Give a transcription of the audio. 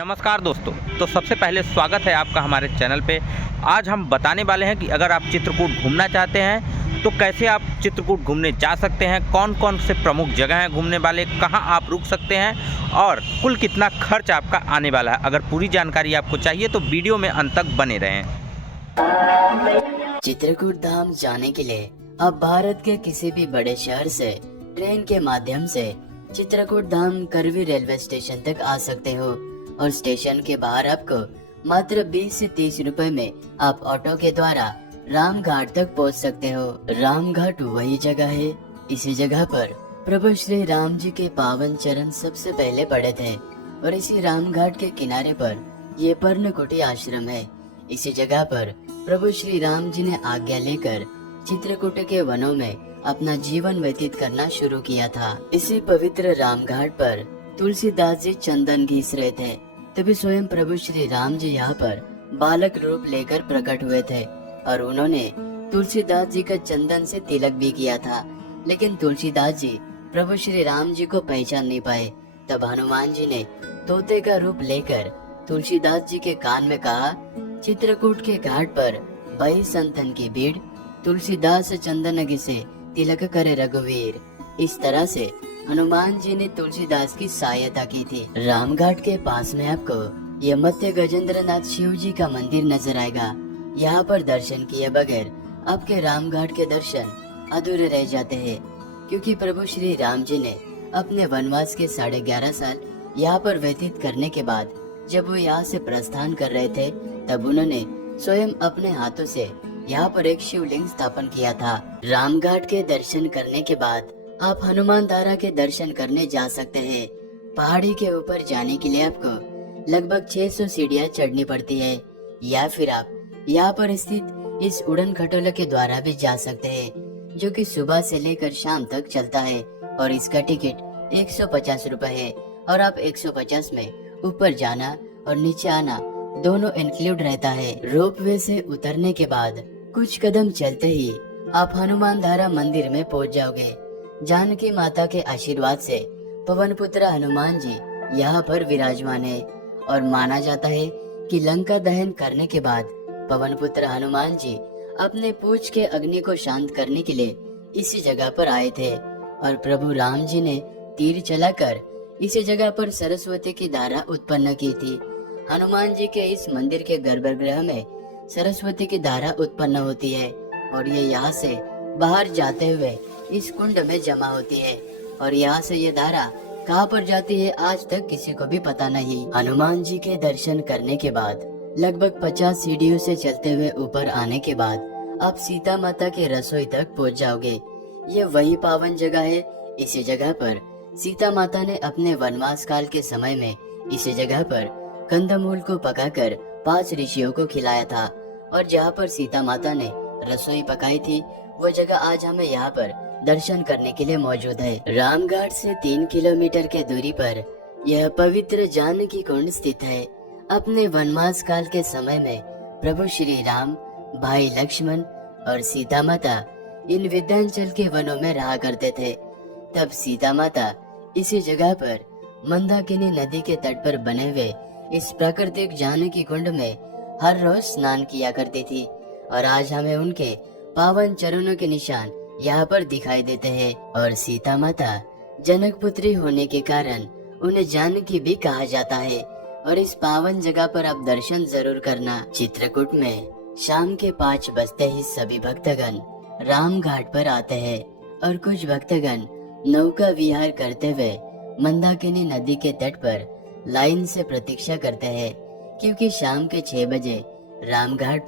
नमस्कार दोस्तों। तो सबसे पहले स्वागत है आपका हमारे चैनल पे। आज हम बताने वाले हैं कि अगर आप चित्रकूट घूमना चाहते हैं तो कैसे आप चित्रकूट घूमने जा सकते हैं, कौन कौन से प्रमुख जगह हैं घूमने वाले, कहां आप रुक सकते हैं और कुल कितना खर्च आपका आने वाला है। अगर पूरी जानकारी आपको चाहिए तो वीडियो में अंत तक बने रहें। चित्रकूट धाम जाने के लिए आप भारत के किसी भी बड़े शहर से ट्रेन के माध्यम से चित्रकूट धाम करवी रेलवे स्टेशन तक आ सकते हो और स्टेशन के बाहर आपको मात्र 20 से 30 रुपए में आप ऑटो के द्वारा रामघाट तक पहुंच सकते हो। रामघाट वही जगह है, इसी जगह पर प्रभु श्री राम जी के पावन चरण सबसे पहले पड़े थे और इसी रामघाट के किनारे पर ये पर्णकुटी आश्रम है। इसी जगह पर प्रभु श्री राम जी ने आज्ञा लेकर चित्रकूट के वनों में अपना जीवन व्यतीत करना शुरू किया था। इसी पवित्र रामघाट पर तुलसीदास जी चंदन घिस रहे थे, तभी स्वयं प्रभु श्री राम जी यहाँ पर बालक रूप लेकर प्रकट हुए थे और उन्होंने तुलसीदास जी का चंदन से तिलक भी किया था। लेकिन तुलसीदास जी प्रभु श्री राम जी को पहचान नहीं पाए। तब हनुमान जी ने तोते का रूप लेकर तुलसीदास जी के कान में कहा, चित्रकूट के घाट पर बही संतन की भीड़, तुलसीदास चंदन घिसे तिलक करे रघुवीर। इस तरह से हनुमान जी ने तुलसीदास की सहायता की थी। रामघाट के पास में आपको यह मध्य गजेंद्र नाथ शिव जी का मंदिर नजर आएगा। यहाँ पर दर्शन किए बगैर आपके रामघाट के दर्शन अधूरे रह जाते हैं, क्योंकि प्रभु श्री राम जी ने अपने वनवास के 11.5 साल यहाँ पर व्यतीत करने के बाद जब वो यहाँ से प्रस्थान कर रहे थे, तब उन्होंने स्वयं अपने हाथों से यहाँ पर एक शिवलिंग स्थापन किया था। रामघाट के दर्शन करने के बाद आप हनुमान धारा के दर्शन करने जा सकते हैं। पहाड़ी के ऊपर जाने के लिए आपको लगभग 600 सीढ़ियाँ चढ़नी पड़ती है, या फिर आप यहाँ पर स्थित इस उड़न खटोले के द्वारा भी जा सकते हैं, जो कि सुबह से लेकर शाम तक चलता है और इसका टिकट 150 रुपए है और आप 150 में ऊपर जाना और नीचे आना दोनों इंक्लूड रहता है। रोपवे से उतरने के बाद कुछ कदम चलते ही आप हनुमान धारा मंदिर में पहुंच जाओगे। जानकी माता के आशीर्वाद से पवन पुत्र हनुमान जी यहाँ पर विराजमान है और माना जाता है कि लंका दहन करने के बाद पवन पुत्र हनुमान जी अपने पूंछ के अग्नि को शांत करने के लिए इसी जगह पर आए थे और प्रभु राम जी ने तीर चलाकर इसी जगह पर सरस्वती की धारा उत्पन्न की थी। हनुमान जी के इस मंदिर के गर्भगृह में सरस्वती की धारा उत्पन्न होती है और ये यहाँ से बाहर जाते हुए इस कुंड में जमा होती है और यहाँ से ये धारा कहाँ पर जाती है आज तक किसी को भी पता नहीं। हनुमान जी के दर्शन करने के बाद लगभग 50 सीढ़ियों से चलते हुए ऊपर आने के बाद आप सीता माता के रसोई तक पहुँच जाओगे। ये वही पावन जगह है। इसी जगह पर सीता माता ने अपने वनवास काल के समय में इसी जगह पर कंदमूल को पकाकर 5 ऋषियों को खिलाया था और जहाँ पर सीता माता ने रसोई पकाई थी वो जगह आज हमें यहाँ पर दर्शन करने के लिए मौजूद है। रामघाट से 3 किलोमीटर के दूरी पर यह पवित्र जानकी कुंड स्थित है। अपने वनवास काल के समय में प्रभु श्री राम, भाई लक्ष्मण और सीता माता इन विंध्याचल के वनों में रहा करते थे। तब सीता माता इसी जगह पर मंदाकिनी नदी के तट पर बने हुए इस प्राकृतिक जानकी कुंड में हर रोज स्नान किया करती थी और आज हमें उनके पावन चरणों के निशान यहाँ पर दिखाई देते हैं। और सीता माता जनक पुत्री होने के कारण उन्हें जानकी भी कहा जाता है और इस पावन जगह पर आप दर्शन जरूर करना। चित्रकूट में शाम के 5 बजते ही सभी भक्तगण रामघाट पर आते हैं और कुछ भक्तगण नौका विहार करते हुए मंदाकिनी नदी के तट पर लाइन से प्रतीक्षा करते हैं, क्योंकि शाम के 6 बजे रामघाट